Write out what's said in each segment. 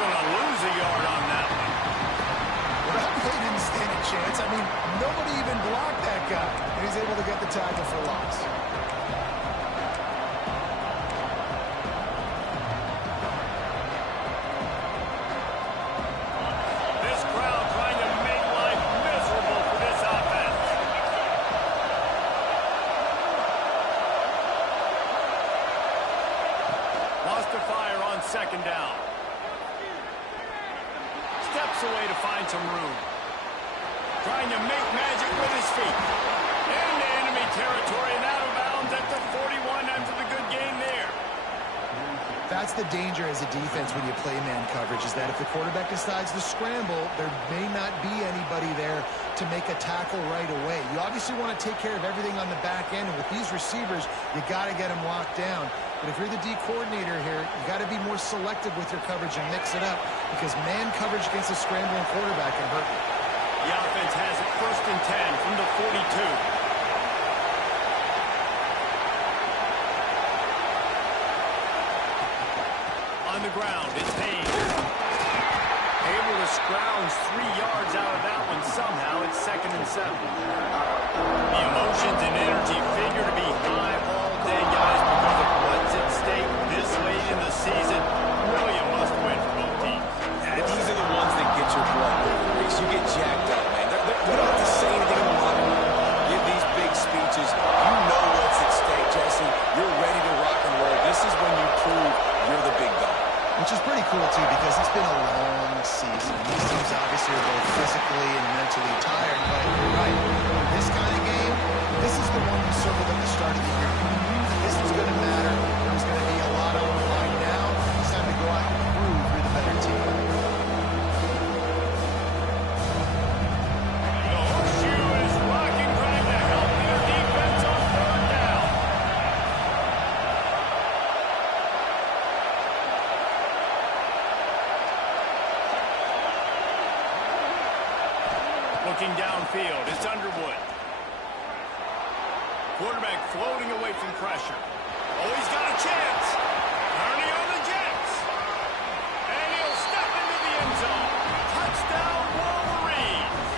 going to lose a yard on that one. Well, that play didn't stand a chance. I mean, nobody even blocked that guy. And he's able to get the tackle for loss. This crowd trying to make life miserable for this offense. Lost to fire on second down. Steps away to find some room. Trying to make magic with his feet. Into enemy territory and out of bounds at the 41 after the good game there. That's the danger as a defense when you play man coverage, is that if the quarterback decides to scramble, there may not be anybody there to make a tackle right away. You obviously want to take care of everything on the back end, and with these receivers, you got to get them locked down. But if you're the D coordinator here, you got to be more selective with your coverage and mix it up, because man coverage against a scrambling quarterback can hurt you. The offense has it 1st and 10 from the 42. On the ground, it's Payne. Able to scrounge 3 yards out of that one somehow. It's 2nd and 7. The emotions and energy figure to be high all day, guys, because of what's at stake this late in the season. Really a must-win for both teams. And these are the ones that get your blood moving, Reese. You get jacked up, man. They don't have to say anything in the locker room. Give these big speeches. You know what's at stake, Jesse. You're ready to rock and roll. This is when you prove you're the big dog. Which is pretty cool, too, because it's been a long season. These teams obviously are both physically and mentally tired, but you're right. This kind of game, this is the one you circled at the start of the year. This is going to matter. There's going to be a lot on the line now. It's time to go out and prove you're the better team. The horseshoe is rocking, trying to help their defense on 3rd down. Looking downfield, it's Underwood. Quarterback floating away from pressure. Oh, he's got a chance. Turning on the Jets. And he'll step into the end zone. Touchdown, Wolverines.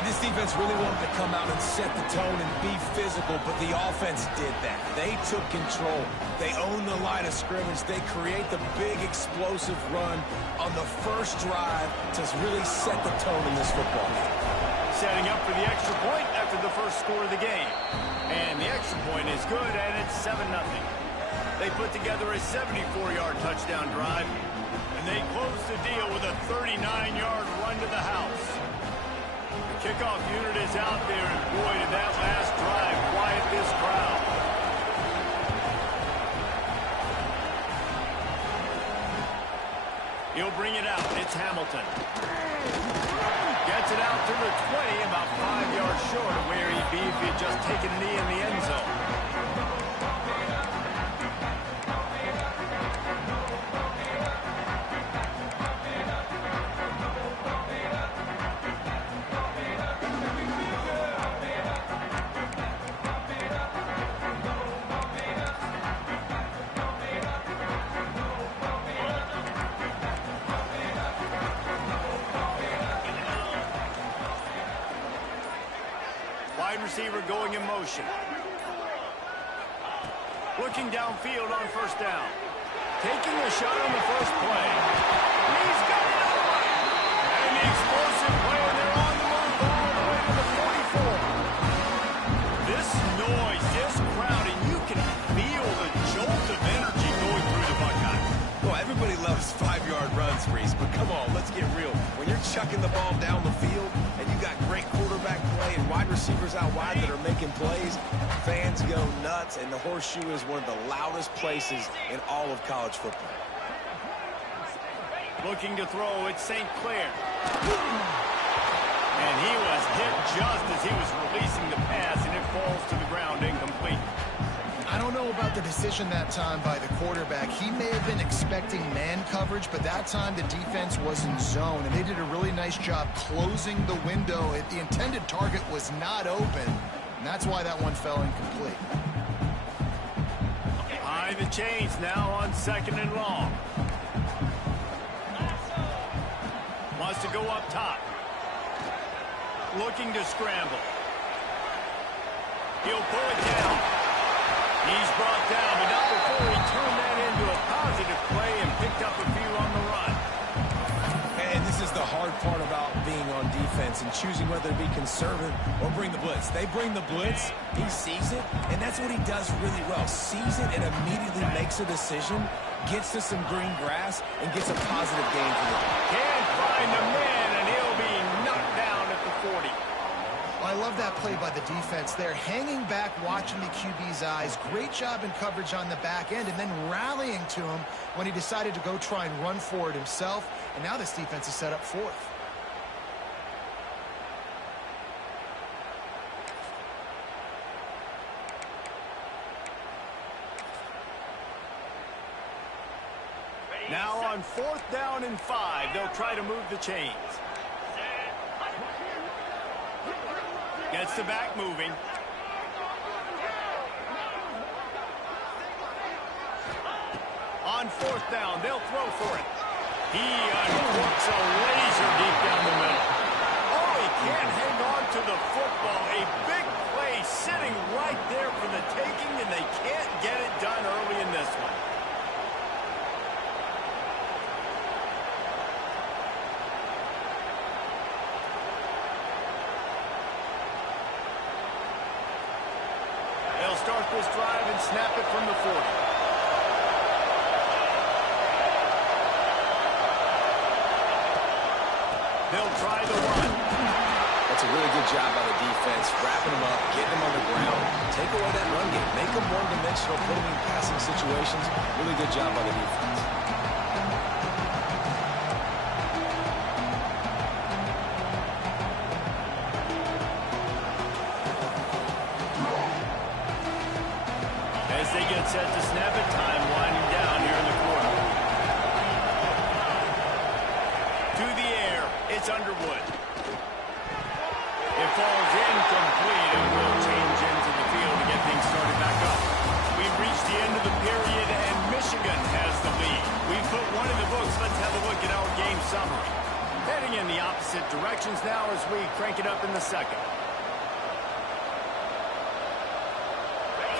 And this defense really wanted to come out and set the tone and be physical, but the offense did that. They took control. They owned the line of scrimmage. They create the big explosive run on the first drive to really set the tone in this football game. Setting up for the extra point after the first score of the game. And the extra point is good, and it's 7-0. They put together a 74-yard touchdown drive, and they close the deal with a 39-yard run to the house. The kickoff unit is out there, and boy, did that last drive quiet this crowd. He'll bring it out. It's Hamilton. Gets it out to the 20, about 5 yards short of where he'd be if he had just taken a knee in the end zone. Wide receiver going in motion. Looking downfield on 1st down. Taking a shot on the first play. He's got it away. And the explosive play, and they're on the move all the way to the 44. This noise, this crowd, and you can feel the jolt of energy going through the Buckeyes. Well, everybody loves 5-yard runs, Reese, but come on, let's get real. When you're chucking the ball down the field and you got great quarterback play and wide receivers out wide that are making plays, fans go nuts, and the horseshoe is one of the loudest places in all of college football. Looking to throw, it's St. Clair. And he was hit just as he was releasing the pass, and it falls to the ground incomplete. I don't know about the decision that time by the quarterback. He may have been expecting man coverage, but that time the defense was in zone, and they did a really nice job closing the window. The intended target was not open, and that's why that one fell incomplete. High the chains now on 2nd and long. Wants to go up top. Looking to scramble. He'll pull it down. He's brought down, but not before he turned that into a positive play and picked up a few on the run. And this is the hard part about being on defense and choosing whether to be conservative or bring the blitz. They bring the blitz, he sees it, and that's what he does really well. Sees it and immediately makes a decision, gets to some green grass, and gets a positive gain for them. Can't find the man, and he'll be knocked down at the 40. I love that play by the defense there. Hanging back, watching the QB's eyes. Great job in coverage on the back end, and then rallying to him when he decided to go try and run for it himself. And now this defense is set up fourth. Now on 4th down and 5, they'll try to move the chains. Gets the back moving. On 4th down, they'll throw for it. He uncorks a laser deep down the middle. Oh, he can't hang on to the football. A big play sitting right there for the taking, and they can't get it done early in this one. Start this drive and snap it from the 40. They'll try the run. That's a really good job by the defense, wrapping them up, getting them on the ground, take away that run game, make them one-dimensional, put them in passing situations. Really good job by the defense. They get set to snap it. Time winding down here in the corner. To the air. It's Underwood. It falls incomplete and will change into the field to get things started back up. We've reached the end of the period and Michigan has the lead. We've put one in the books. Let's have a look at our game summary. Heading in the opposite directions now as we crank it up in the second.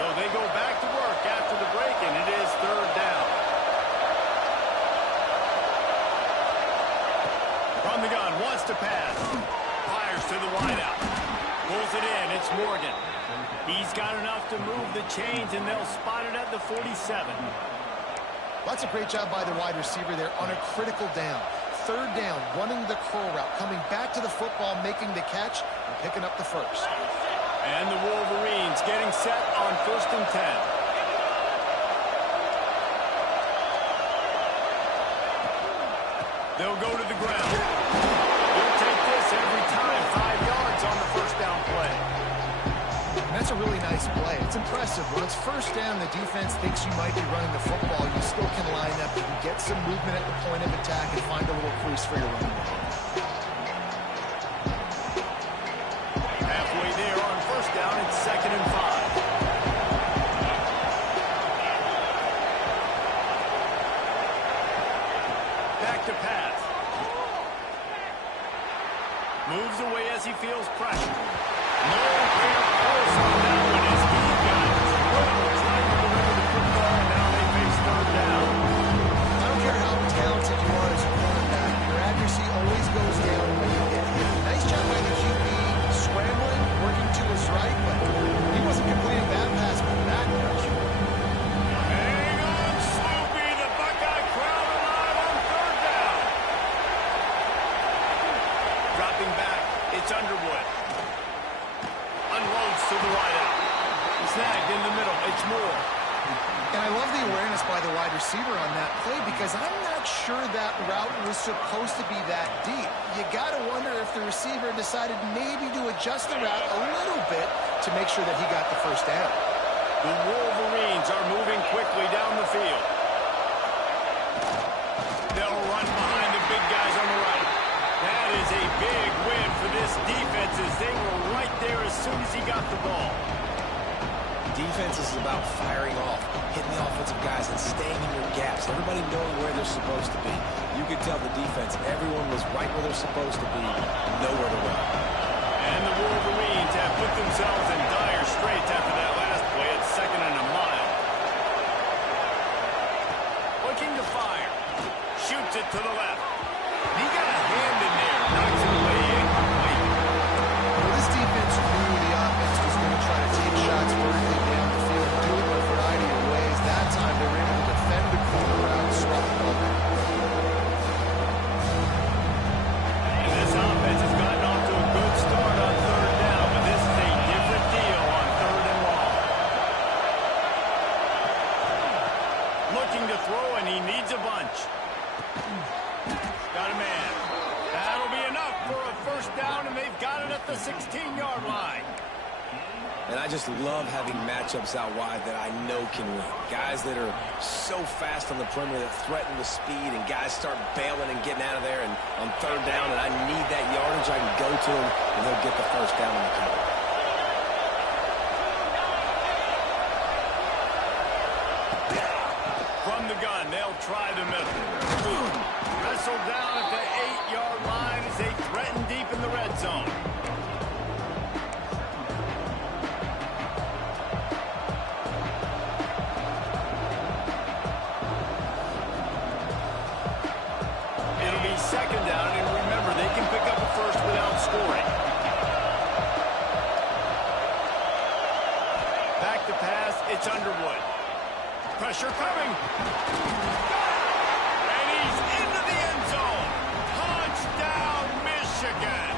So they go back to work after the break, and it is 3rd down. From the gun, wants to pass. Fires to the wideout. Pulls it in, it's Morgan. He's got enough to move the chains, and they'll spot it at the 47. That's a great job by the wide receiver there on a critical down. 3rd down, running the curl route, coming back to the football, making the catch, and picking up the first. And the Wolverines getting set on 1st and 10. They'll go to the ground. They'll take this every time. 5 yards on the 1st down play. And that's a really nice play. It's impressive. When it's 1st down, the defense thinks you might be running the football. You still can line up. You can get some movement at the point of attack and find a little crease for your running back. Down at 2nd and 5. Back to pass. Moves away as he feels pressure. No fair force on that one as he got trying to deliver the football, and now they face 3rd down. I don't care how talented you are as a quarterback. Your accuracy always goes down when you get hit. Nice job by the QB, scrambling, working to his right, but he wasn't completing that pass with that pressure. Hang on, Snoopy. The Buckeye crowd alive on 3rd down. Dropping back, it's Underwood. Unloads to the wideout. Snagged in the middle. It's Moore. And I love the awareness by the wide receiver on that play because I'm not sure that route was supposed to be that deep. You got to wonder if the receiver decided maybe to adjust the route a little bit to make sure that he got the 1st down. The Wolverines are moving quickly down the field. They'll run behind the big guys on the right. That is a big win for this defense as they were right there as soon as he got the ball. defense is about firing off, hitting the offensive guys, and staying in your gaps. Everybody knowing where they're supposed to be. You could tell the defense, everyone was right where they're supposed to be, nowhere to run. And the Wolverines have put themselves in dire straits after that last play at 2nd and a mile. Looking to fire. Shoots it to the left. He got a hand in there. Knocks it away incomplete. Well, this defense knew the offense was going to try to take shots vertically down the field, do it in a variety of ways. That time they were able to defend the corner route, swat the ball back. And this offense has gotten off to a good start on 3rd down, but this is a different deal on 3rd and long. Looking to throw, and he needs a bunch. Got a man. That'll be enough for a 1st down, and they've got it at the 16-yard line. And I just love having matchups out wide that I know can win. Guys that are so fast on the perimeter that threaten the speed, and guys start bailing and getting out of there. And on 3rd down, and I need that yardage, I can go to him, and they'll get the 1st down in the cover. From the gun, they'll try the middle. Wrestled down at the 8-yard line as they threaten deep in the red zone. It'll be 2nd down, and remember, they can pick up a 1st without scoring. Back to pass, it's Underwood. Pressure coming. And he's into the end zone. Touchdown, Michigan.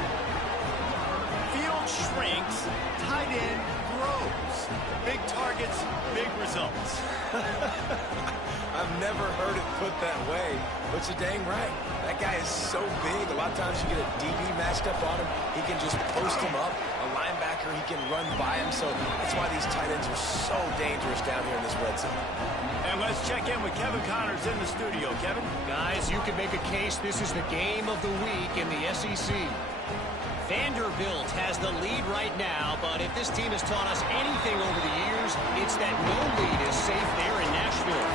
Field shrinks, tight end grows. Big targets, big results. I've never heard it put that way, but you're dang right. That guy is so big. A lot of times you get a DB matched up on him. He can just post him up. A linebacker, he can run by him. So that's why these tight ends are so dangerous down here in this red zone. And let's check in with Kevin Connors in the studio. Kevin? Guys, you can make a case this is the game of the week in the SEC. Vanderbilt has the lead right now, but if this team has taught us anything over the years, it's that no lead is safe there in Nashville.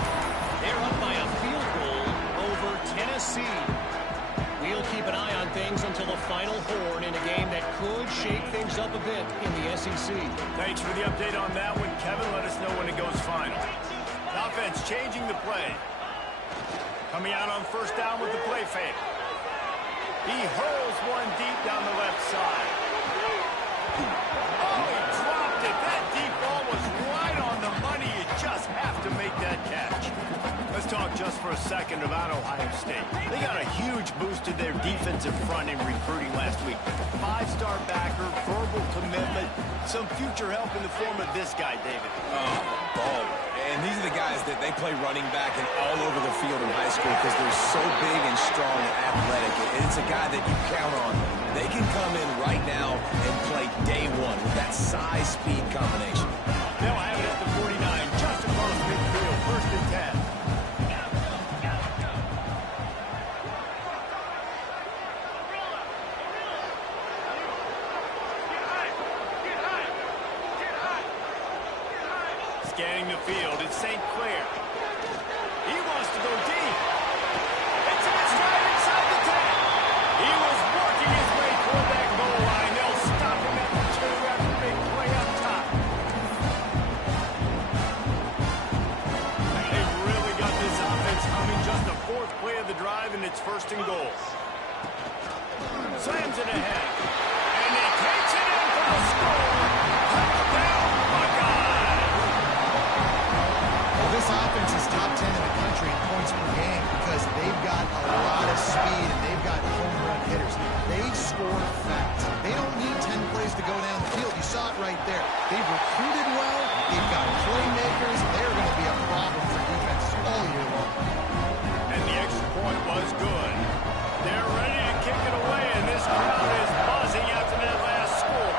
They're up by a field goal over Tennessee. We'll keep an eye on things until the final horn in a game that could shake things up a bit in the SEC. Thanks for the update on that one, Kevin. Let us know when it goes final. Offense changing the play. Coming out on 1st down with the play fake. He hurls one deep down the left side. Oh, he dropped it. That deep ball was right on the money. You just have to make that catch. Let's talk just for a second about Ohio State. They got a huge boost to their defensive front in recruiting last week. 5-star backer, verbal commitment, some future help in the form of this guy, David. Oh, ball. And these are the guys that they play running back and all over the field in high school because they're so big and strong and athletic. It's a guy that you count on. They can come in right now and play day one with that size-speed combination. They'll have it at the 49, just across midfield, 1st and 10. Scanning the field, it's St. Clair. He wants to go deep. It's in stride inside the 10. He was working his way toward that goal line. They'll stop him at the 2 after a big play up top. They've really got this offense humming. Just the 4th play of the drive, and it's 1st and goal. Slams it ahead. And he takes it in for the score. Touchdown, Buckeyes! Well, this offense is top 10 in the country in points per game because they've got a lot of speed and they've got home run hitters. They score fast. They don't need 10 plays to go down the field. You saw it right there. They've recruited well. They've got playmakers. They're going to be a problem for defenses all year long. And the extra point was good. They're ready to kick it away, and this crowd is buzzing after that last score.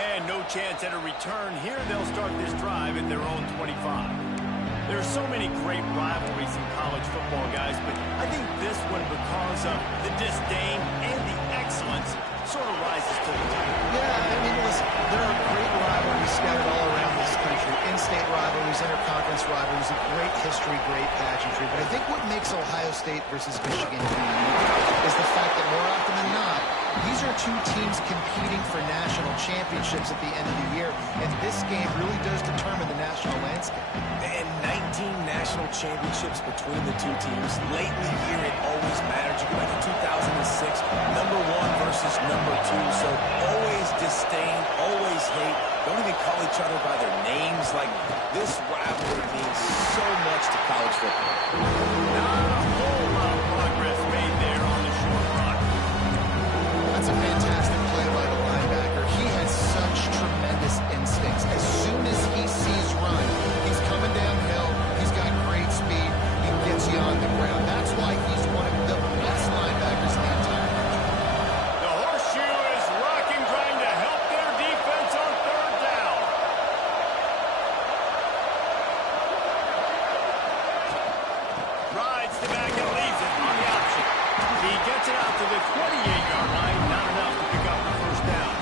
And no chance at a return here. They'll start this drive at their own 25. There are so many great rivalries in college football, guys, but I think this one, because of the disdain and the excellence sort of rises to the top. Yeah, I mean, listen, there are great rivalries scattered all around this country. In-state rivalries, interconference rivalries, a great history, great pageantry. But I think what makes Ohio State versus Michigan unique is the fact that more often than not, these are two teams competing for national championships at the end of the year, and this game really does determine the national landscape. And 19 national championships between the two teams. Late in the year, it always mattered. You go back to 2006, number 1 versus number 2. So always disdain, always hate. Don't even call each other by their names. Like, this rivalry means so much to college football. Not a whole lot of progress made there on the short run. That's a fantastic play by the linebacker. He has such tremendous instincts. As soon as he sees run, he's coming downhill. He's got great speed. He gets you on the ground. That's why he's one of the best linebackers in the entire country. The horseshoe is rocking, trying to help their defense on third down. Rides the back and leaves it on the option. He gets it out to the 28-yard line. Not enough to pick up the first down.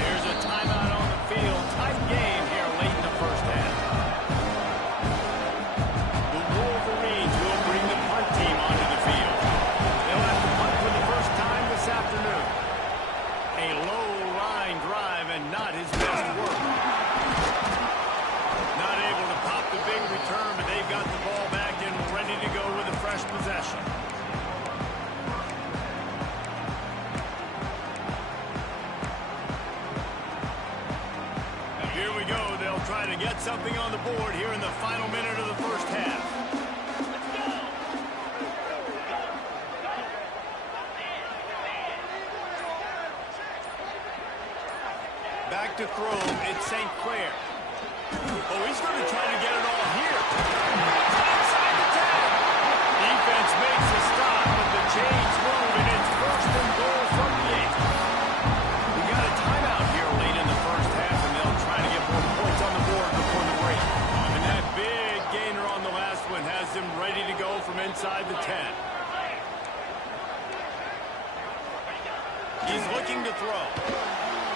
There's a timeout on the field. Tight game here late in the first half. The Wolverines will bring the punt team onto the field. They'll have to punt for the first time this afternoon. A low-line drive and not his best work. Not able to pop the big return, but they've got the ball back and ready to go with a fresh possession. Here we go. They'll try to get something on the board here in the final minute of the first half. Back to throw. It's St. Clair. Oh, he's going to try to get it all here. Inside the 10. Defense makes a stop, but the chains move, and it's first and goal from the 8. We got a timeout here late in the first half, and they'll try to get more points on the board before the break. And that big gainer on the last one has them ready to go from inside the 10. He's looking to throw.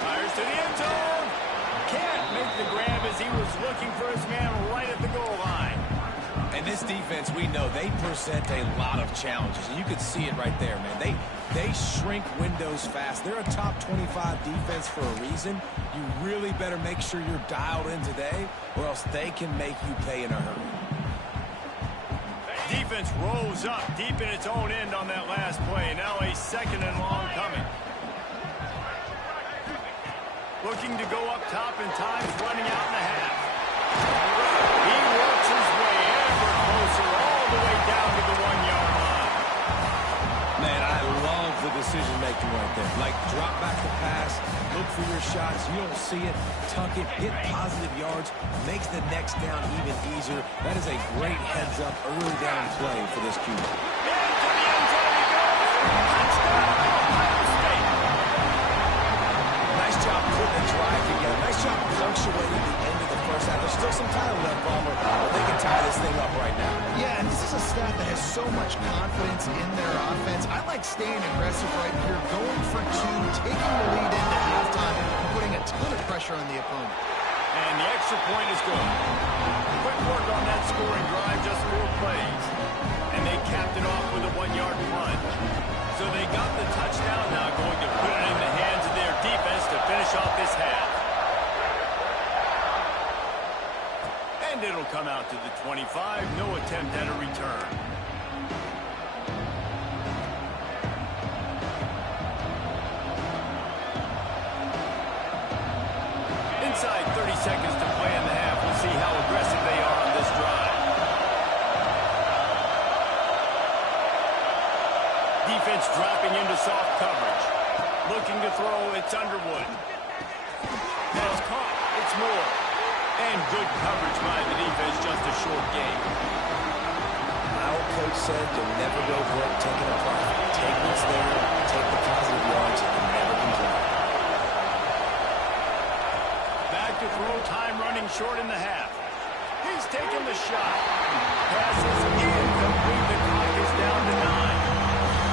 Fires to the end zone. Can't make the grab as he was looking for his man right at the goal line. And this defense, we know, they present a lot of challenges. You could see it right there, man. They shrink windows fast. They're a top 25 defense for a reason. You really better make sure you're dialed in today, or else they can make you pay in a hurry. Defense rose up deep in its own end on that last play. Now a second and long coming. Looking to go up top, and time's running out in the half. He works his way ever closer all the way down to the 1-yard line. Man, I love the decision-making right there. Like, drop back the pass, look for your shots. You don't see it, tuck it, get positive yards, makes the next down even easier. That is a great heads-up early down play for this QB. Into the end zone he goes. Touchdown, Ohio State. Nice job putting a drive together. Nice job punctuating the end of the first half. There's still some time left, Palmer, but they can tie this thing up right now. Yeah, and this is a staff that has so much confidence in their offense. I like staying aggressive right here, going for 2, taking the lead into halftime, and putting a ton of pressure on the opponent. And the extra point is good. Quick work on that scoring drive, just 4 plays. And they capped it off with a 1-yard punt. So they got the touchdown, now going to put it in the hands of their defense to finish off this half. And it'll come out to the 25. No attempt at a return. Inside 30 seconds to play in the half. We'll see how aggressive they are on this drive. Defense dropping into soft coverage. Looking to throw, it's Underwood. That's caught, it's Moore. And good coverage by the defense, just a short game. My old coach said you'll never go broke taking a profit. Take what's there, take the positive yards, and never complain. Back to throw, time running short in the half. He's taking the shot. Passes incomplete, the clock is down to 9.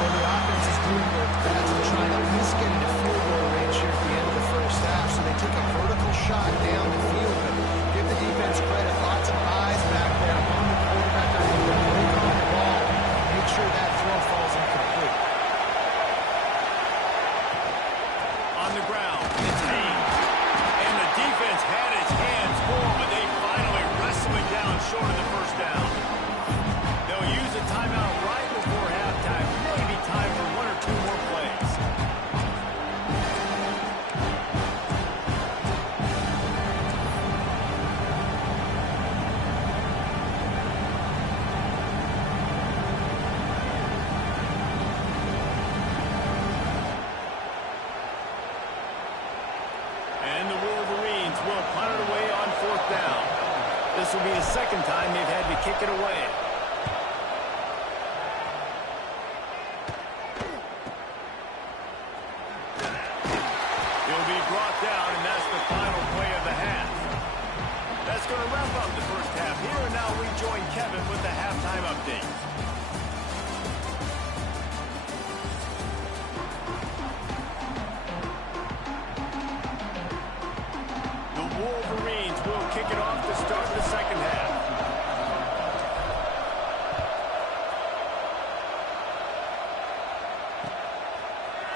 Well, the offense is doing their best to try and at least get into field goal range here at the end of the first half. So they take a vertical shot down the field, but give the defense credit. Lots of eyes back there on the quarterback. They're able to break on the ball and make sure that throw falls incomplete. On the ground, it's Haynes. And the defense had its hands full, but they finally wrestle it down short of the first down. They'll use a timeout right before halftime. Maybe time for one or two more plays. And the Wolverines will punt it away on fourth down. This will be the second time they've had to kick it away. He'll be brought down, and that's the final play of the half. That's going to wrap up the first half. Here and now we join Kevin with the halftime update. The Wolverines will kick it off to start the second half.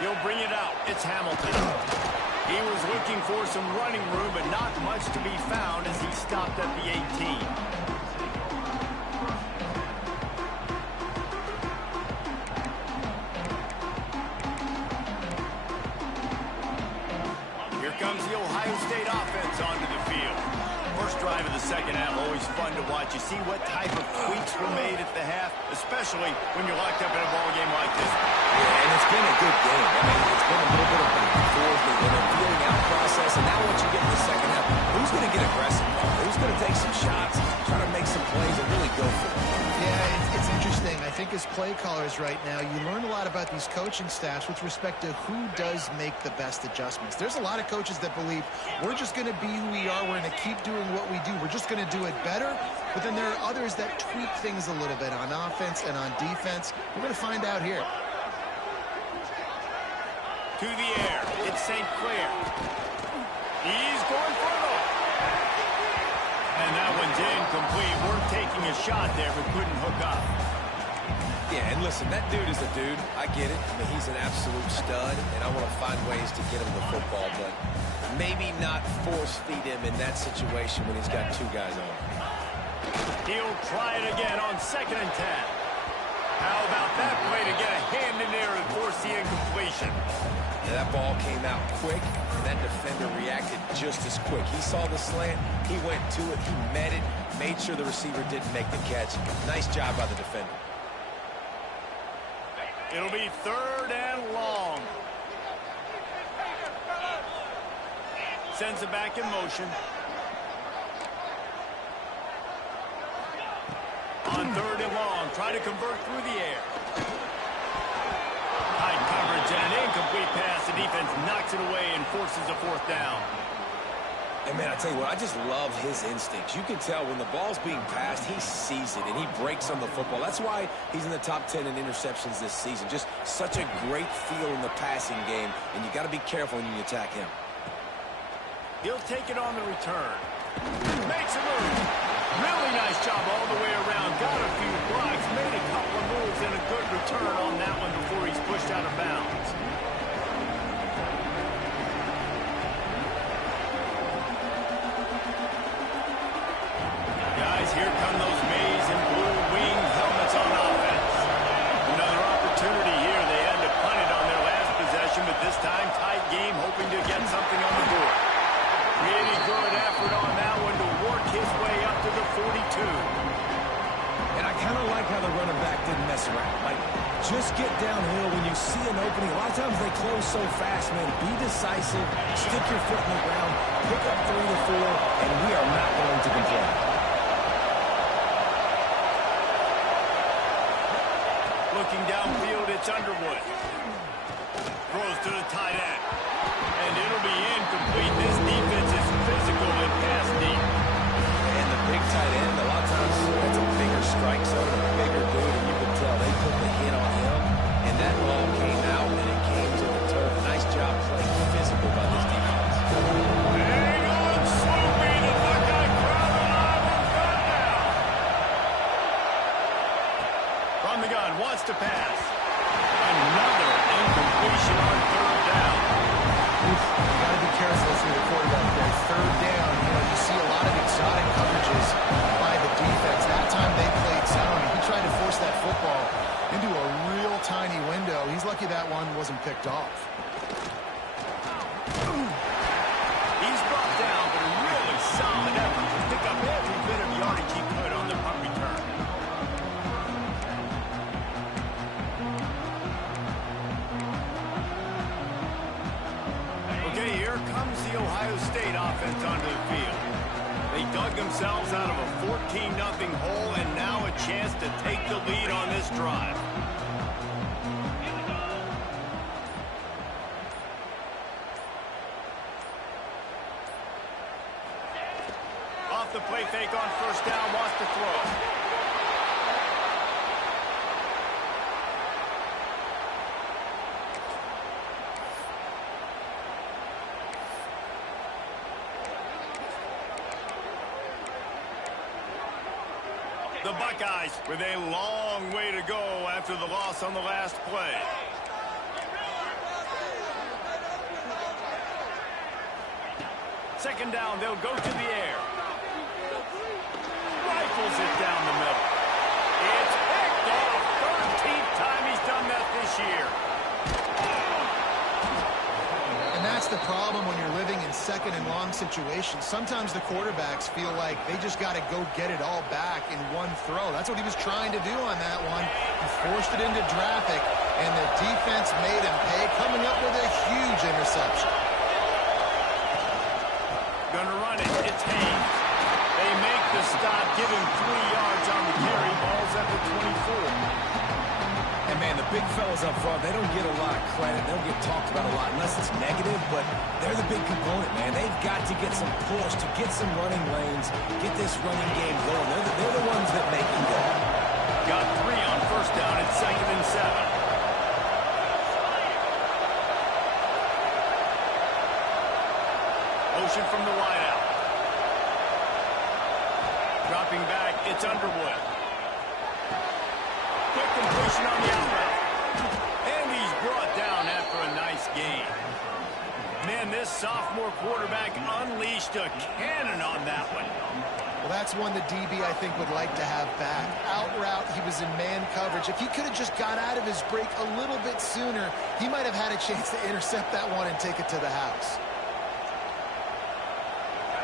He'll bring it out. It's Hamilton. He was looking for some running room, but not much to be found as he stopped at the 18. Here comes the Ohio State offense onto the field. First drive of the second half, always fun to watch. You see what type of tweaks were made at the half, especially when you're locked up in a ball game like this. Yeah, and it's been a good game. I mean, it's been a little bit of back and forth and a feeling out process. And now once you get in the second half, who's going to get aggressive? Who's going to take some shots, try to make some plays, and really go for it? Yeah, it's interesting. I think as play callers right now, you learn a lot about these coaching staffs with respect to who does make the best adjustments. There's a lot of coaches that believe we're just going to be who we are. We're going to keep doing what we do. We're just going to do it better. But then there are others that tweak things a little bit on offense and on defense. We're going to find out here. To the air, it's St. Clair. He's going for it. And that one's incomplete. We're taking a shot there, but couldn't hook up. Yeah, and listen, that dude is a dude. I get it. I mean, he's an absolute stud, and I want to find ways to get him the football, but maybe not force-feed him in that situation when he's got two guys on him. He'll try it again on 2nd and 10. How about that play to get a hand in there and force the incompletion? Yeah, that ball came out quick, and that defender reacted just as quick. He saw the slant, he went to it, he met it, made sure the receiver didn't make the catch. Nice job by the defender. It'll be 3rd and long. Sends it back in motion. On 3rd and long, try to convert through the air. High coverage and an incomplete pass. The defense knocks it away and forces a 4th down. And, man, I tell you what, I just love his instincts. You can tell when the ball's being passed, he sees it, and he breaks on the football. That's why he's in the top 10 in interceptions this season. Just such a great feel in the passing game, and you got to be careful when you attack him. He'll take it on the return. Makes a move. Really nice job all the way around. Got a few blocks, made a couple of moves, and a good return on that one before he's pushed out of bounds. Guys, here come those maize and blue wing helmets on offense. Another opportunity here. They had to punt it on their last possession, but this time tight game, hoping to get something on the board. Really good effort on that one to work his way up to the 42. And I kind of like how the running back didn't mess around. Like, just get downhill when you see an opening. A lot of times they close so fast, man. Be decisive, stick your foot in the ground, pick up 3 to 4, and we are not going to complain. Looking downfield, it's Underwood. Throws to the tight end. And it'll be incomplete. This defense is physical and pass deep. And the big tight end, a lot of times that's a bigger strike zone, a bigger dude, and you can tell they put the hit on him. And that ball came out lucky that one wasn't picked off. He's brought down, but a really solid effort to pick up every bit of yardage he could on the punt return. Okay, here comes the Ohio State offense onto the field. They dug themselves out of a 14-0 hole, and now a chance to take the lead on this drive. Off the play fake on first down, wants to throw. The Buckeyes with a long way to go after the loss on the last play. Second down, they'll go to the air. Rifles it down the middle. It's picked off. 13th time he's done that this year. And that's the problem when you're living in second and long situations. Sometimes the quarterbacks feel like they just got to go get it all back in one throw. That's what he was trying to do on that one. He forced it into traffic, and the defense made him pay, coming up with a huge interception. Gonna run it. It's Haynes. They make the stop, give him 3 yards on the carry. Ball's at the 24. And, man, the big fellas up front, they don't get a lot of credit. They don't get talked about a lot unless it's negative, but they're the big component, man. They've got to get some push, to get some running lanes, get this running game going. They're the ones that make it go. Got 3 on first down and 2nd and 7. Motion from the wideout. Dropping back, it's Underwood. Quick completion on the out route. And he's brought down after a nice gain. Man, this sophomore quarterback unleashed a cannon on that one. Well, that's one the DB, I think, would like to have back. Out route, he was in man coverage. If he could have just got out of his break a little bit sooner, he might have had a chance to intercept that one and take it to the house.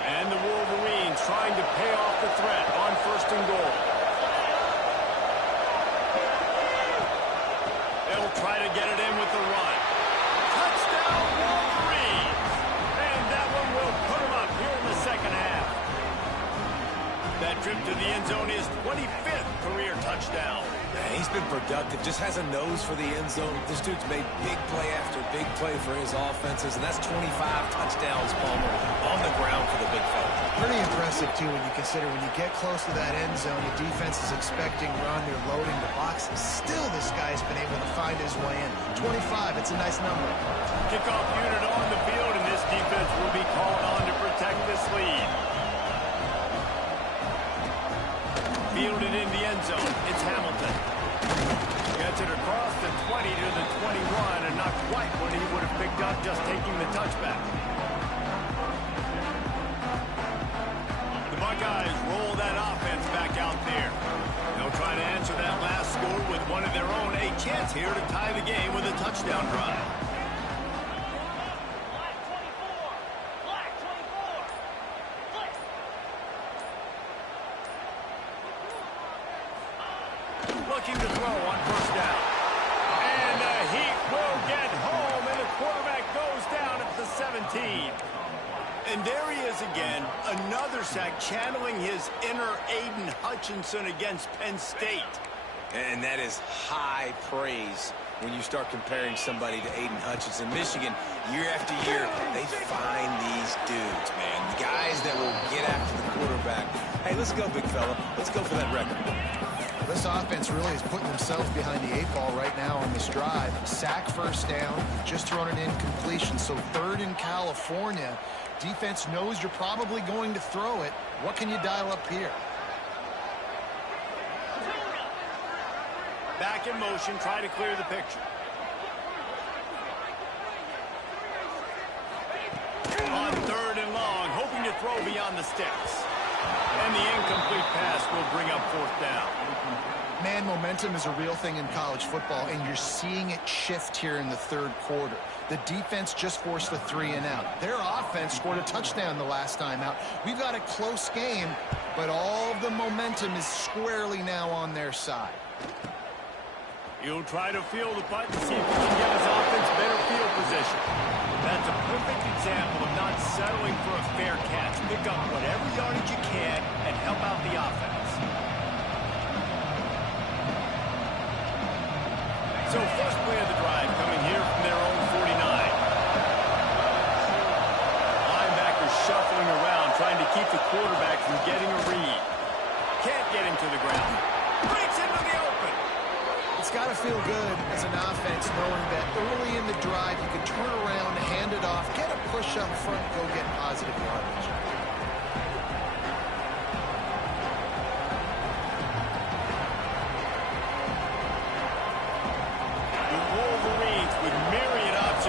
And the Wolverines trying to pay off the threat on 1st and goal. They'll try to get it in with the run. Touchdown, Wolverines! And that one will put them up here in the second half. That trip to the end zone is 25th career touchdown. Man, he's been productive, just has a nose for the end zone. This dude's made big play after big play for his offenses, and that's 25 touchdowns, Palmer, on the ground for the big fella. Pretty impressive, too, when you consider when you get close to that end zone, the defense is expecting run, they're loading the boxes. Still, this guy's been able to find his way in. 25, it's a nice number. Kickoff unit on the field, and this defense will be called on to protect this lead. Fielded in the end zone. It's Hamilton. Gets it across the 20 to the 21, and not quite what he would have picked up just taking the touchback. The Buckeyes roll that offense back out there. They'll try to answer that last score with one of their own. A chance here to tie the game with a touchdown drive. Looking to throw on first down. And the Heat will get home, and the quarterback goes down at the 17. And there he is again, another sack, channeling his inner Aiden Hutchinson against Penn State. And that is high praise when you start comparing somebody to Aiden Hutchinson. Michigan, year after year, they find these dudes, man. The guys that will get after the quarterback. Hey, let's go, big fella. Let's go for that record. This offense really is putting themselves behind the 8 ball right now on this drive. Sack first down, just thrown an incompletion. So 3rd in California. Defense knows you're probably going to throw it. What can you dial up here? Back in motion, try to clear the picture. On 3rd and long, hoping to throw beyond the sticks. And the incomplete pass will bring up 4th down. Man, momentum is a real thing in college football, and you're seeing it shift here in the third quarter. The defense just forced a 3-and-out. Their offense scored a touchdown the last time out. We've got a close game, but all of the momentum is squarely now on their side. He'll try to field the punt to see if he can get his offense better field position. That's a perfect example of not settling for a fair catch. Pick up whatever yardage you can and help out the offense. So first play of the drive coming here from their own 49. Linebackers shuffling around, trying to keep the quarterback from getting a read. Can't get him to the ground. Breaks into the open. It's got to feel good as an offense knowing that early in the drive you can turn around, hand it off, get a push up front, go get positive yardage.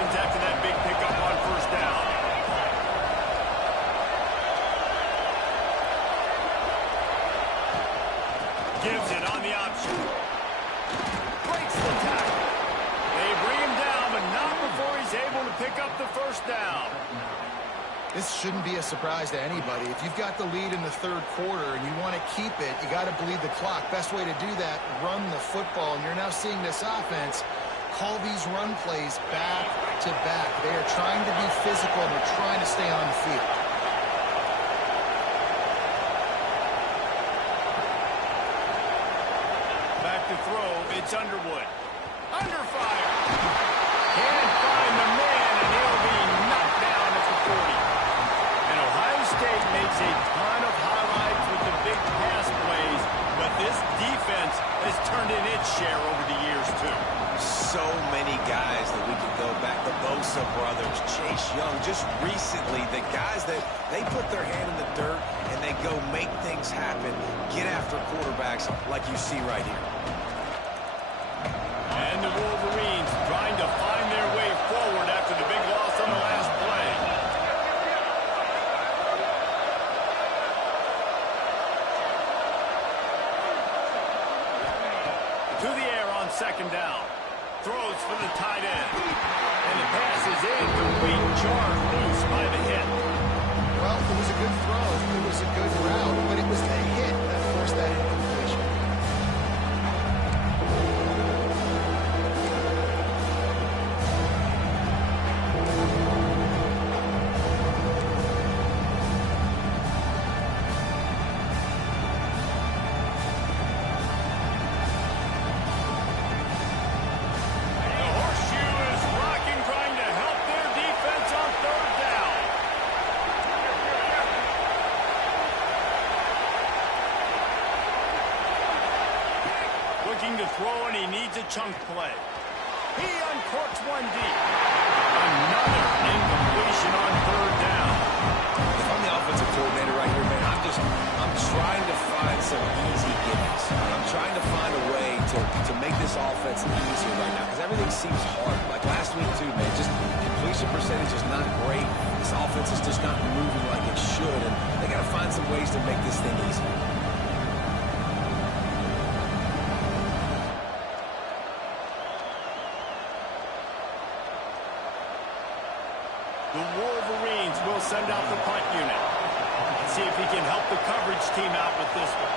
After that big pickup on first down. Gives it on the option. Breaks the tackle. They bring him down, but not before he's able to pick up the first down. This shouldn't be a surprise to anybody. If you've got the lead in the third quarter and you want to keep it, you got to bleed the clock. Best way to do that, run the football. And you're now seeing this offense call these run plays back to back. They are trying to be physical, and they're trying to stay on the field. Back to throw, it's Underwood. Under fire. Can't find the man, and he'll be knocked down at the 40. And Ohio State makes a ton of highlights with the big pass plays, but this defense has turned in its share over the years, too. So many guys that we can go back. The Bosa brothers, Chase Young. Just recently, the guys that they put their hand in the dirt and they go make things happen, get after quarterbacks like you see right here. And the Wolverines trying to find their way forward after the big loss on the last play. To the air on second down. Throws for the tight end. And the pass is incomplete. Jarred loose by the hit. Well, it was a good throw. It was a good route, but it was the hit that forced that incompletion. To throw, and he needs a chunk play. He uncorks one deep. Another incompletion on third down. If I'm the offensive coordinator right here, man, I'm trying to find some easy gimmicks. I'm trying to find a way to make this offense easier right now, because everything seems hard. Like last week too, man, just completion percentage is not great. This offense is just not moving like it should, and they got to find some ways to make this thing easy. The Wolverines will send out the punt unit. See if he can help the coverage team out with this one.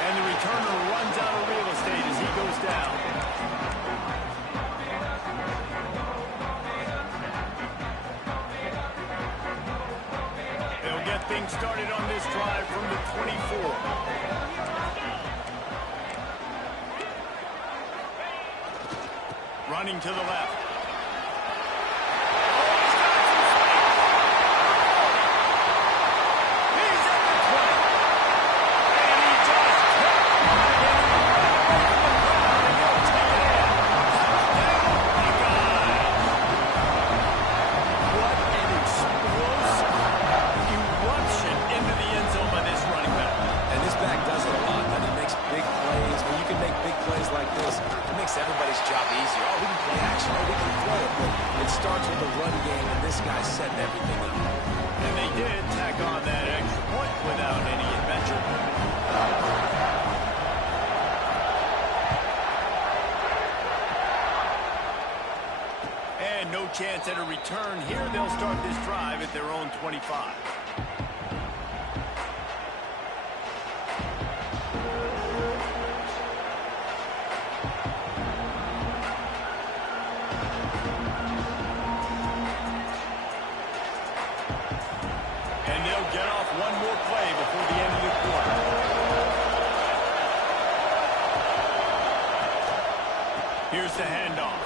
And the returner runs out of real estate as he goes down. They'll get things started on this drive from the 24. Running to the left. He's at the 20. And he just kept running away from the crowd, and he'll take it in. Touchdown, Buckeyes. What an explosive eruption into the end zone by this running back. And this back does it a lot. He makes big plays. When you can make big plays like this, it makes everybody's job easier. Oh, we can play action. Oh, we can throw it. But it starts with the run game, and this guy's setting everything up. And they did tack on that extra point without any adventure. And no chance at a return here. They'll start this drive at their own 25. And they'll get off one more play before the end of the quarter. Here's the handoff.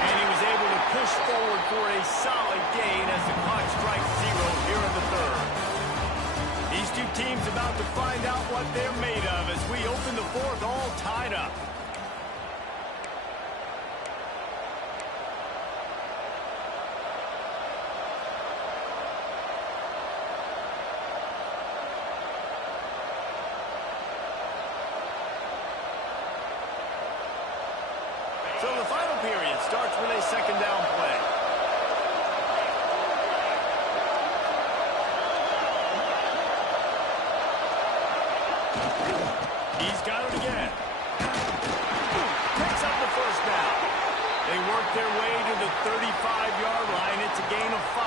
And he was able to push forward for a solid gain as the clock strikes 0 here in the third. These two teams about to find out what they're made of as we open the fourth all tied up. So the final period starts with a second down play. He's got it again. Picks up the first down. They work their way to the 35-yard line. It's a gain of 5.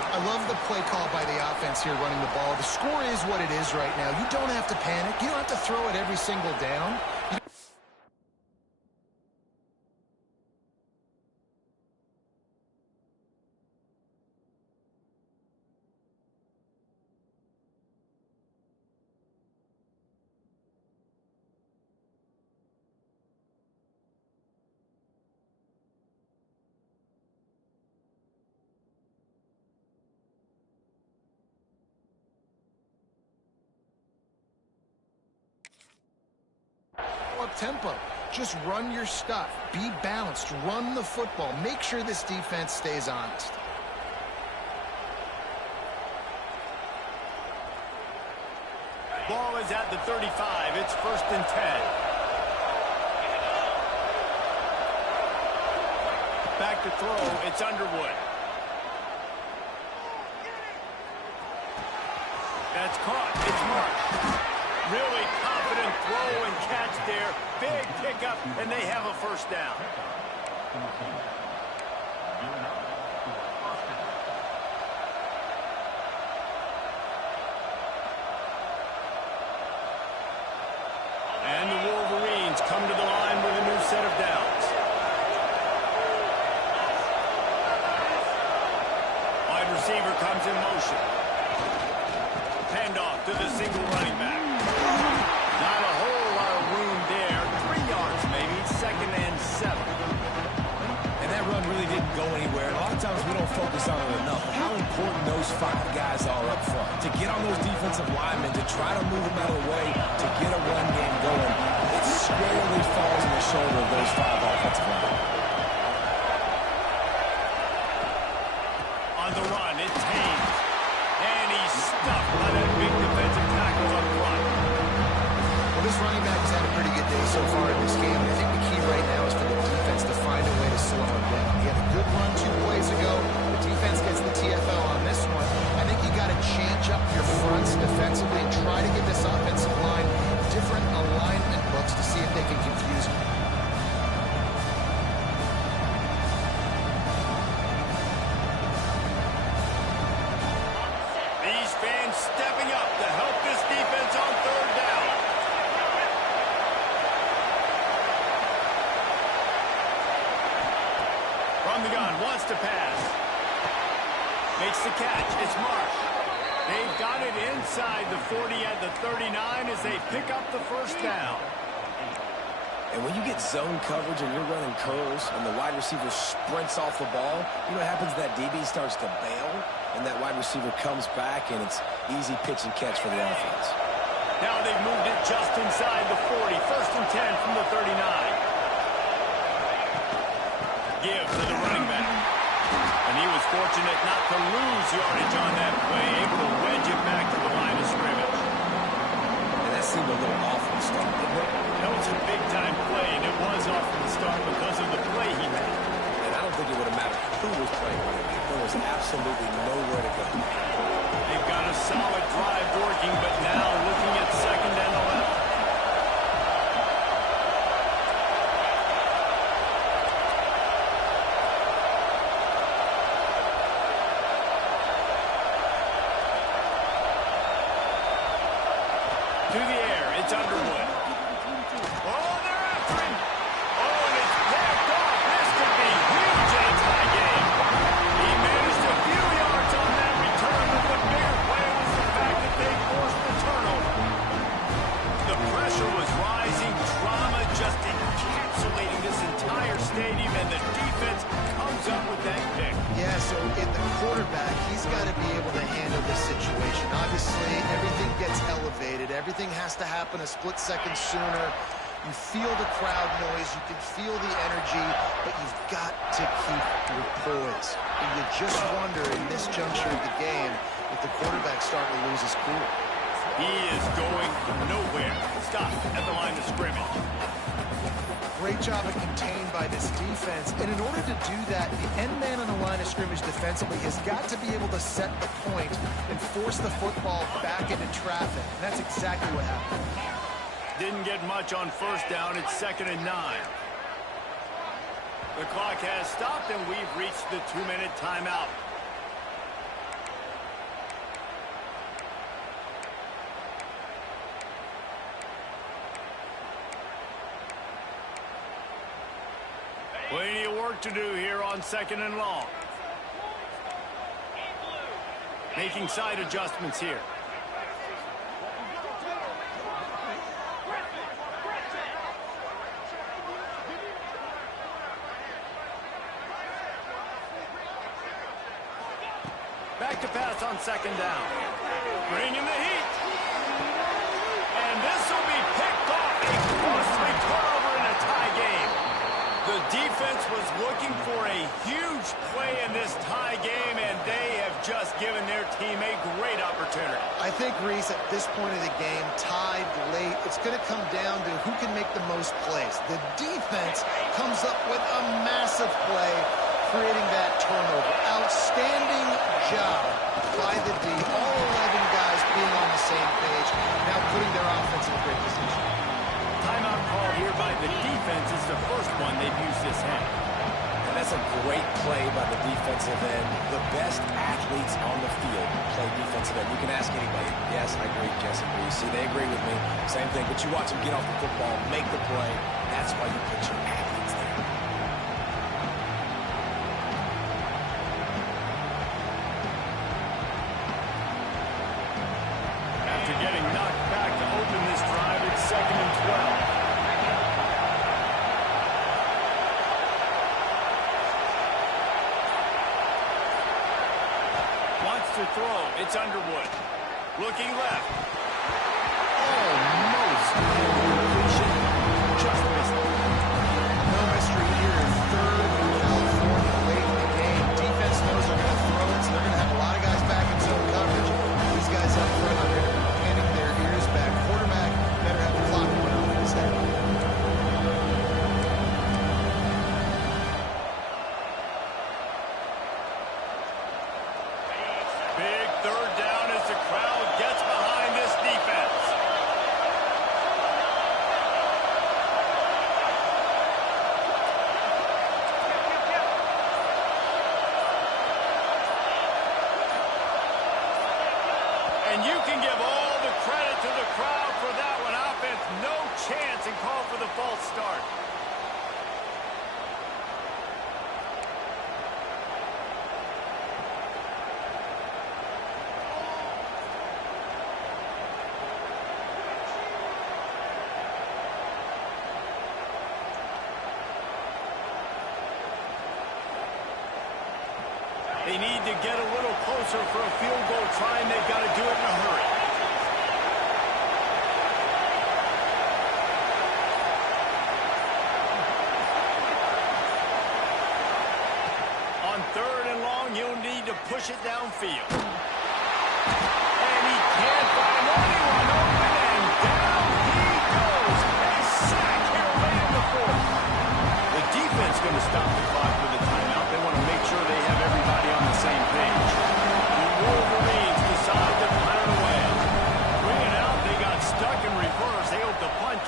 I love the play call by the offense here running the ball. The score is what it is right now. You don't have to panic. You don't have to throw it every single down. Up tempo. Just run your stuff. Be balanced. Run the football. Make sure this defense stays honest. Ball is at the 35. It's 1st and 10. Back to throw. It's Underwood. That's caught. It's Marsh. Really confident throw and catch there. Big pickup, and they have a first down. And the Wolverines come to the line with a new set of downs. Wide receiver comes in motion. Handoff to the single running back. Not a whole lot of room there. 3 yards maybe. 2nd and 7. And that run really didn't go anywhere. A lot of times we don't focus on it enough. How important those 5 guys are up front. To get on those defensive linemen, to try to move them out of the way, to get a run game going, it squarely falls on the shoulder of those 5 offensive linemen. On the run, it's Haynes. And he's stuffed by that big defensive tackle up front. Well, this running back has had a pretty good day so far in this game. And I think the key right now is for the defense to find a way to slow him down. He had a good run 2 plays ago. The defense gets the TFL on this one. I think you got to change up your fronts defensively and try to give this offensive line different alignment looks to see if they can confuse him. These fans stepping up to help this defense on 3rd down. From the gun, wants to pass. Makes the catch. It's Marsh. They've got it inside the 40 at the 39 as they pick up the first down. And when you get zone coverage and you're running curls and the wide receiver sprints off the ball, you know what happens? That DB starts to bail, and that wide receiver comes back, and it's easy pitch and catch for the offense. Now they've moved it just inside the 40. 1st and 10 from the 39. Give to the running back. And he was fortunate not to lose yardage on that play, able to wedge it back to the line of scrimmage. And that seemed a little awful to start was off from the start because of the play he made. And I don't think it would have mattered who was playing right now. There was absolutely nowhere to go. They've got a solid drive working, but now looking at 2nd and 11. To the air, it's Underwood. Oh, they're after him. Oh, and it's backed off. This could be huge in a tie game. He managed a few yards on that return, but the bigger play was the fact that they forced the turnover. The pressure was rising, drama just encapsulating this entire stadium, and the defense comes up with that pick. Yeah, so in the quarterback, he's got to be able to handle this situation. Obviously, everything gets elevated. Everything has to happen a split second sooner. You feel the crowd noise. You can feel the energy, but you've got to keep your poise. And you just wonder in this juncture of the game if the quarterback's starting to lose his cool. He is going nowhere. Stop at the line of scrimmage. Great job of contained by this defense. And in order to do that, the end man on the line of scrimmage defensively has got to be able to set the point and force the football back into traffic. And that's exactly what happened. Didn't get much on 1st down. It's 2nd and 9. The clock has stopped, and we've reached the 2-minute timeout. Plenty of work to do here on 2nd and long. Making side adjustments here. Back to pass on 2nd down. Bringing the heat. And this will be picked off. A costly turnover in a tie game. The defense was looking for a huge play in this tie game, and they have just given their team a great opportunity. I think, Reese, at this point of the game, tied late, it's going to come down to who can make the most plays. The defense comes up with a massive play, creating that turnover. Outstanding job by the D. All 11 guys being on the same page, now putting their offense in a great position. Timeout call here by the defense is the first one they've used this half. And that's a great play by the defensive end. The best athletes on the field play defensive end. You can ask anybody. Yes, I agree, Jesse. See, they agree with me. Same thing. But you watch them get off the football, make the play. That's why you put your athletes there. After getting knocked back to open this drive, it's 2nd and 12. Wants to throw. It's Underwood. Looking left. Almost. Completion. Just missed it. No mystery here. 3rd in California late in the game. Defense knows they're going to throw it, so they're going to have a lot of guys back in zone coverage. These guys up front are going to be handing their ears back. Quarterback better have a clock going on in his head. Big 3rd down as the crowd gets behind this defense. And you can give all the credit to the crowd for that one. Offense, no chance, and call for the false start. They need to get a little closer for a field goal try, and they've got to do it in a hurry. On 3rd and long, you'll need to push it downfield. And he can't find anyone open, and down he goes. A sack here late in the 4th.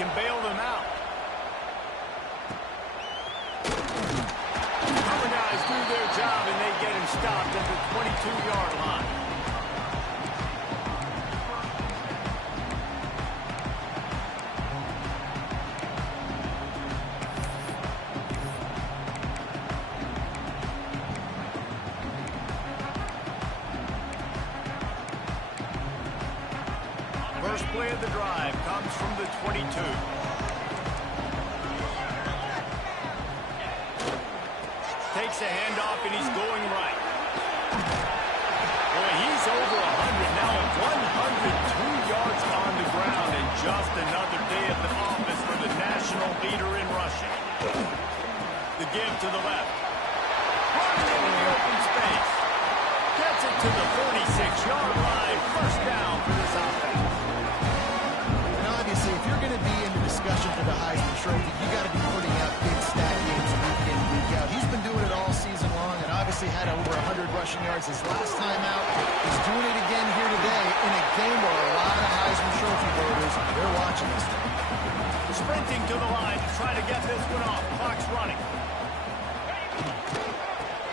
can bail them out. Cover guys do their job, and they get him stopped at the 22-yard line. First play of the drive comes from the 22. Takes a handoff, and he's going right. Boy, he's over 100 now, 102 yards on the ground, and just another day at the office for the national leader in rushing. The give to the left. Running into the open space. Gets it to the 46-yard line. First down for this offense. Obviously, if you're going to be in the discussion for the Heisman Trophy, you got to be putting out big stat games week in, week out. He's been doing it all season long and obviously had over 100 rushing yards his last time out. He's doing it again here today in a game where a lot of Heisman Trophy voters, they're watching this thing. Sprinting to the line to try to get this one off. Clock's running.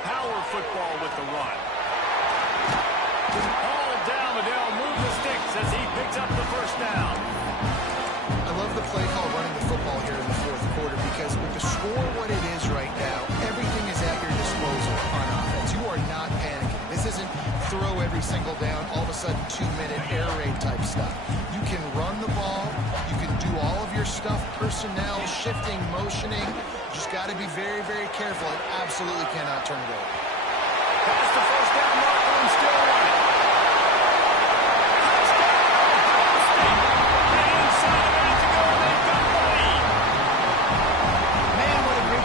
Power football with the run. All down, Liddell move the sticks as he picks up the first down. I love the play call running the football here in the fourth quarter because with the score what it is right now, everything is at your disposal on offense. You are not panicking. This isn't throw every single down, all of a sudden 2-minute air raid type stuff. You can run the ball. You can do all of your stuff, personnel, shifting, motioning. You just got to be very, very careful and absolutely cannot turn it over. Past the first down marker and still running.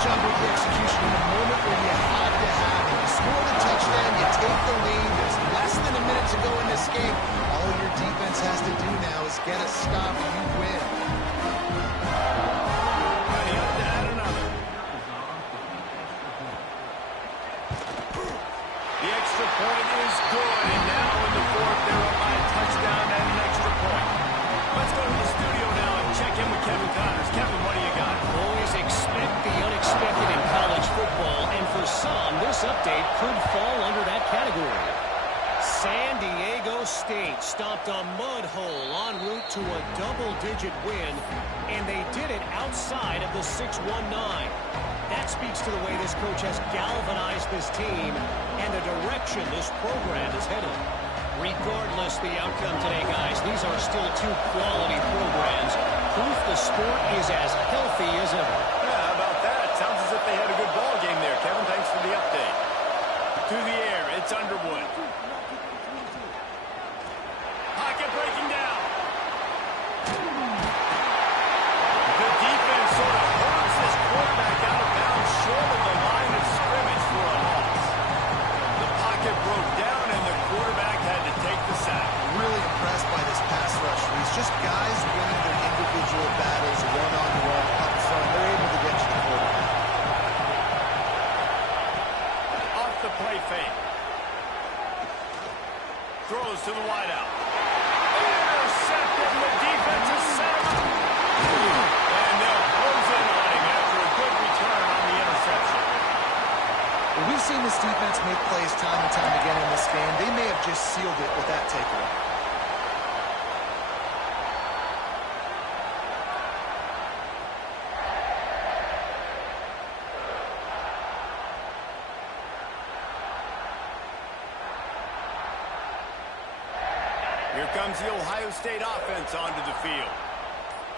Job with the execution in a moment where you have to have it. You score the touchdown, you take the lead. There's less than a minute to go in this game. All your defense has to do now is get a stop and you win. Ready up to add another. The extra point is good, and now in the fourth, they're up by a touchdown and an extra point. Let's go to the studio now and check in with Kevin Connors. Kevin, what do you got? Always expect the unexpected in college football, and for some, this update could fall under that category. San Diego State stopped a mud hole en route to a double-digit win, and they did it outside of the 6-1-9. That speaks to the way this coach has galvanized this team and the direction this program is headed. Regardless the outcome today, guys, these are still two quality programs. Proof the sport is as healthy as ever. Yeah, how about that? Sounds as if they had a good ball game there, Kevin. Thanks for the update. To the air, it's Underwood. Pocket breaking down. The defense sort of hurts this quarterback out of bounds short of the line of scrimmage for a loss. The pocket broke down, and the quarterback had to take the sack. Really impressed by this pass rush. It's just guys winning their individual battles one-on-one up front. They're able to get to the quarterback. Off the play fake. Throws to the wideout. Intercepted. The defense is set him up. And they'll close in on him after a good return on the interception. Well, we've seen this defense make plays time and time again in this game. They may have just sealed it with that takeaway. Here comes the Ohio State offense onto the field.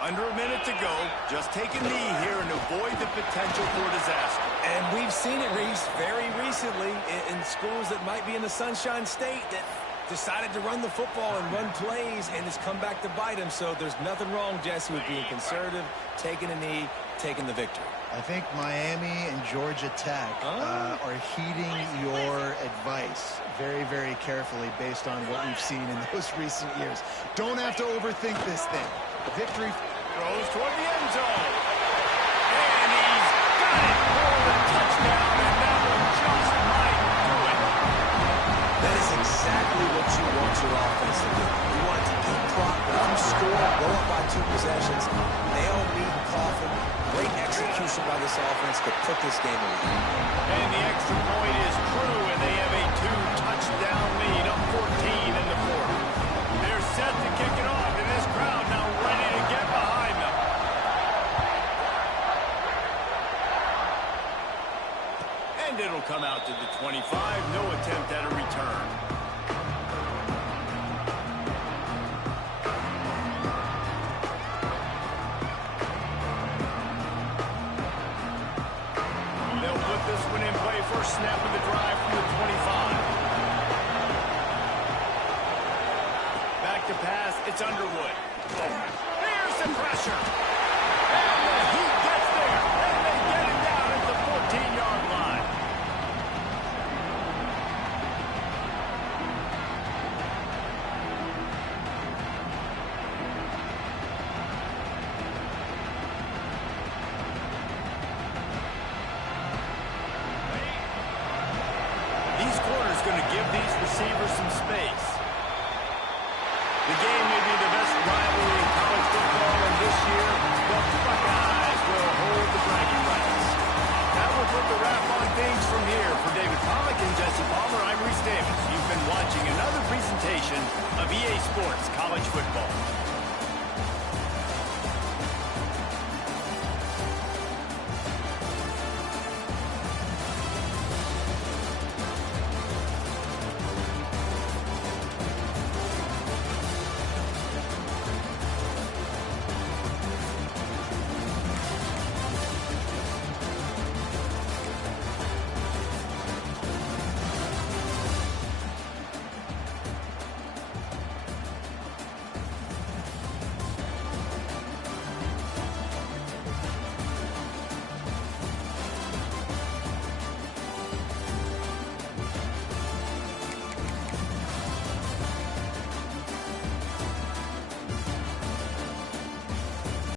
Under a minute to go. Just take a knee here and avoid the potential for disaster. And we've seen it, Reese, very recently in schools that might be in the Sunshine State that decided to run the football and run plays, and it's come back to bite them. So there's nothing wrong, Jesse, with being conservative, taking a knee, taking the victory. I think Miami and Georgia Tech are heeding your advice very, very carefully based on what we've seen in those recent years. Don't have to overthink this thing. Victory. Throws toward the end zone. And he's got it for the touchdown, and that one just might do it. That is exactly what you want your offense to do. You want it to eat clock, but if you score, go up by 2 possessions, nail this offense could put this game away. And the extra point is true, and they have a 2-touchdown lead, up 14 in the fourth. They're set to kick it off, and this crowd now ready to get behind them. And it'll come out to the 25. No attempt at a return. They'll put this one in play. First snap of the drive from the 25. Back to pass. It's Underwood. Here's the pressure. And he gets there. And they get him down at the 14-yard line. These corners going to give these receivers some space. The game